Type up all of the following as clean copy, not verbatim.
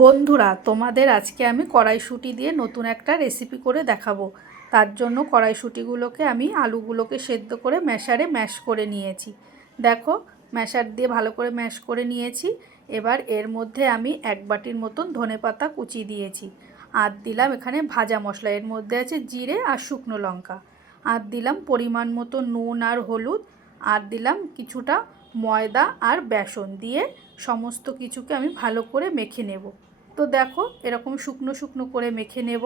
বন্ধুরা, তোমাদের আজকে আমি কড়াইশুঁটি দিয়ে নতুন একটা রেসিপি করে দেখাবো। তার জন্য কড়াইশুঁটিগুলোকে আমি আলুগুলোকে সেদ্ধ করে ম্যাশারে ম্যাশ করে নিয়েছি। দেখো, ম্যাশার দিয়ে ভালো করে ম্যাশ করে নিয়েছি। এবার এর মধ্যে আমি 1 বাটির মতন ধনেপাতা কুচি দিয়েছি। আর দিলাম এখানে ভাজা মশলা, এর মধ্যে আছে জিরে আর শুকনো লঙ্কা। আর দিলাম পরিমাণ মতো নুন আর হলুদ। আর দিলাম কিছুটা ময়দা আর বেসন দিয়ে সমস্ত কিছুকে আমি ভালো করে মেখে নেব। তো দেখো, এরকম শুকনো শুকনো করে মেখে নেব।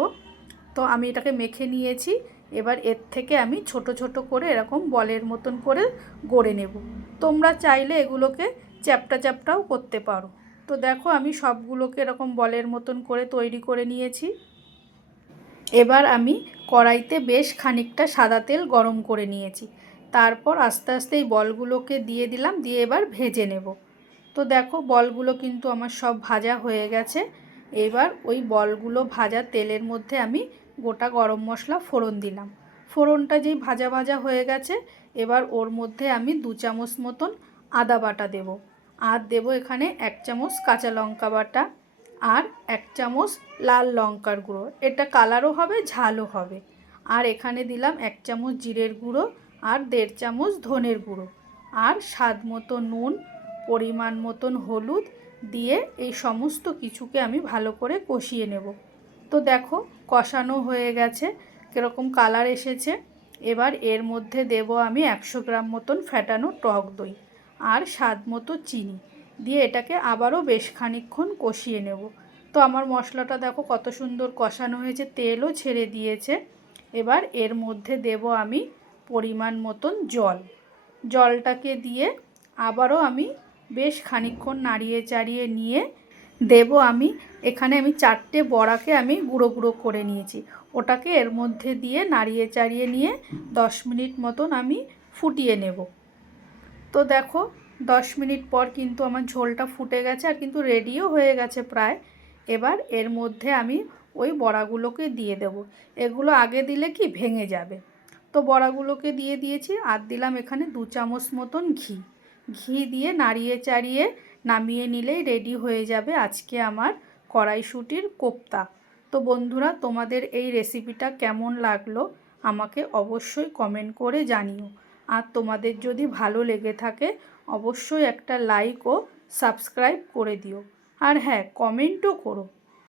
তো আমি এটাকে মেখে নিয়েছি। এবার এর থেকে আমি ছোট ছোট করে এরকম বলের মতন করে গড়ে নেব। তোমরা চাইলে এগুলোকে চ্যাপ্টা চ্যাপ্টাও করতে পারো। তো দেখো, আমি সবগুলোকে এরকম বলের মতন করে তৈরি করে নিয়েছি। এবার আমি কড়াইতে বেশ খানিকটা সাদা তেল গরম করে নিয়েছি। তারপর আস্তে আস্তে এই বলগুলোকে দিয়ে দিলাম, দিয়ে এবার ভেজে নেব। তো দেখো, বলগুলো কিন্তু আমার সব ভাজা হয়ে গেছে। এবার ওই বলগুলো ভাজা তেলের মধ্যে আমি গোটা গরম মশলা ফোড়ন দিলাম। ফোড়নটা যেই ভাজা ভাজা হয়ে গেছে, এবার ওর মধ্যে আমি 2 চামচ মতন আদা বাটা দেব। আর দেব এখানে 1 চামচ কাঁচা লঙ্কা বাটা আর 1 চামচ লাল লঙ্কার গুঁড়ো। এটা কালারও হবে, ঝালও হবে। আর এখানে দিলাম 1 চামচ জিরের গুঁড়ো আর 1.5 চামচ ধনের গুঁড়ো আর স্বাদ মতো নুন, পরিমাণ মতন হলুদ দিয়ে এই সমস্ত কিছুকে আমি ভালো করে কষিয়ে নেব। তো দেখো, কষানো হয়ে গেছে, কীরকম কালার এসেছে। এবার এর মধ্যে দেব আমি 100 গ্রাম মতন ফ্যাটানো টক দই আর স্বাদ মতো চিনি দিয়ে এটাকে আবারও বেশ খানিকক্ষণ কষিয়ে নেব। তো আমার মশলাটা দেখো কত সুন্দর কষানো হয়েছে, তেলও ছেড়ে দিয়েছে। এবার এর মধ্যে দেব আমি পরিমাণ মতন জল। জলটাকে দিয়ে আবারও আমি বেশ খানিকক্ষণ নাড়িয়ে চাড়িয়ে নিয়ে দেব আমি এখানে 4টে বড়াকে আমি গুঁড়ো গুঁড়ো করে নিয়েছি। ওটাকে এর মধ্যে দিয়ে নাড়িয়ে চাড়িয়ে নিয়ে 10 মিনিট মতন আমি ফুটিয়ে নেব। তো দেখো, 10 মিনিট পর কিন্তু আমার ঝোলটা ফুটে গেছে আর কিন্তু রেডিও হয়ে গেছে প্রায়। এবার এর মধ্যে আমি ওই বড়াগুলোকে দিয়ে দেব। এগুলো আগে দিলে কি ভেঙে যাবে। তো বড়াগুলোকে দিয়ে দিয়েছি আর দিলাম এখানে 2 চামচ মতন ঘি। ঘি দিয়ে নাড়িয়ে চাড়িয়ে নামিয়ে নিলেই রেডি হয়ে যাবে আজকে আমার কড়াইশুঁটির কোপ্তা। তো বন্ধুরা, তোমাদের এই রেসিপিটা কেমন লাগলো আমাকে অবশ্যই কমেন্ট করে জানিও। আর তোমাদের যদি ভালো লেগে থাকে অবশ্যই একটা লাইক ও সাবস্ক্রাইব করে দিও। আর হ্যাঁ, কমেন্টও করো।